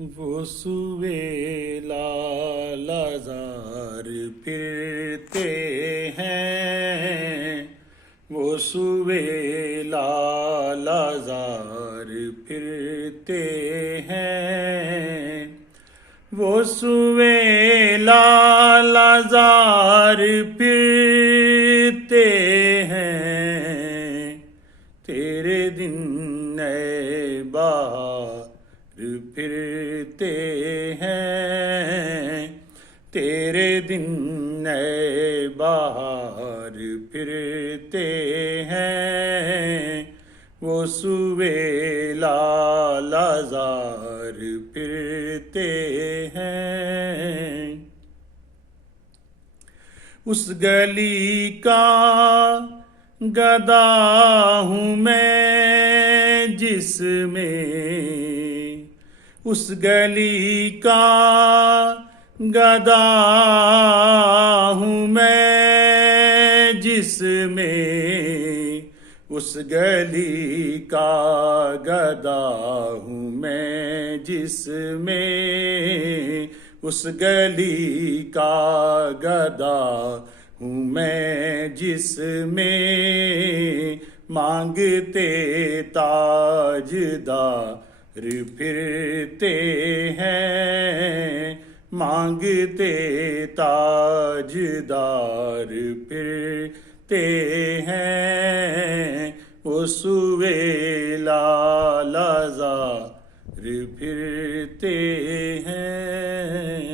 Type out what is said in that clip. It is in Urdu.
وہ سوئے لالازار پھرتے ہیں، وہ سوئے لالازار پھرتے ہیں، وہ سوئے لالازار پھرتے ہیں، تیرے دن اے بہار پھرتے ہیں، تیرے دن اے بہار پھرتے ہیں، وہ سوئے لالازار پھرتے ہیں۔ اس گلی کا گدا ہوں میں جس میں، اس گلی کا گدا ہوں میں جس میں، اس گلی کا گدا ہوں میں جس میں، اس گلی کا گدا ہوں میں جس میں، مانگتے تاجدار پھرتے ہیں، مانگتے تاجدار پھرتے ہیں، وہ سوئے لالازار پھرتے ہیں۔